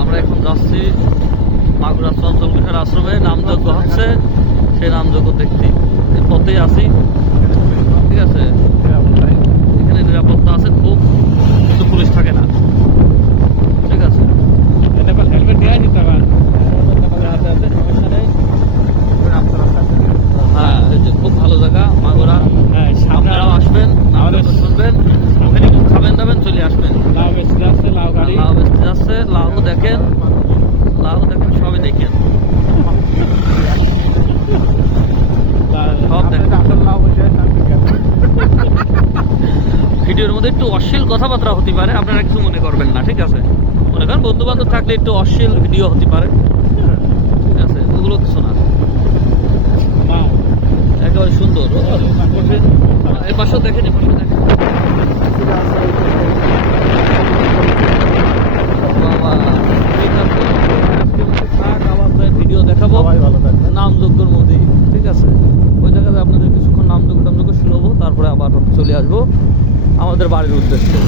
আমরা এখন যাচ্ছি মাগুরা চঞ্চল বিহার আশ্রমে নামযজ্ঞ হচ্ছে, সেই নামযজ্ঞ দেখতে পথেই আছি। ঠিক আছে, এখানে নিরাপত্তা আছে খুব, কিন্তু পুলিশ থাকে না। ঠিক আছে, হ্যাঁ খুব ভালো জায়গা মাগুরা। আপনারাও আসবেন, শুনবেন, ওখানে খাবেন দাবেন, চলে আসবেন। লাউ বেচতে যাচ্ছে, লাউ দেখেন, সবই দেখেন, সব দেখেন। ভিডিওর মধ্যে একটু অশ্লীল কথাবার্তা হতে পারে, আপনারা কিছু মনে করবেন না। ঠিক আছে, মনে করেন বন্ধু বান্ধব থাকলে একটু অশ্লীল ভিডিও হতে পারে। ঠিক আছে, ওগুলো কিছু না, একেবারে সুন্দর। এই পাশেও দেখেন, এই পাশেও দেখেন। ভিডিও দেখাবো নামযজ্ঞর মধ্যে। ঠিক আছে, ওই জায়গাতে আপনাদের কিছুক্ষণ নামযজ্ঞ শুনবো, তারপরে আবার চলে আসবো আমাদের বাড়ির উদ্দেশ্যে।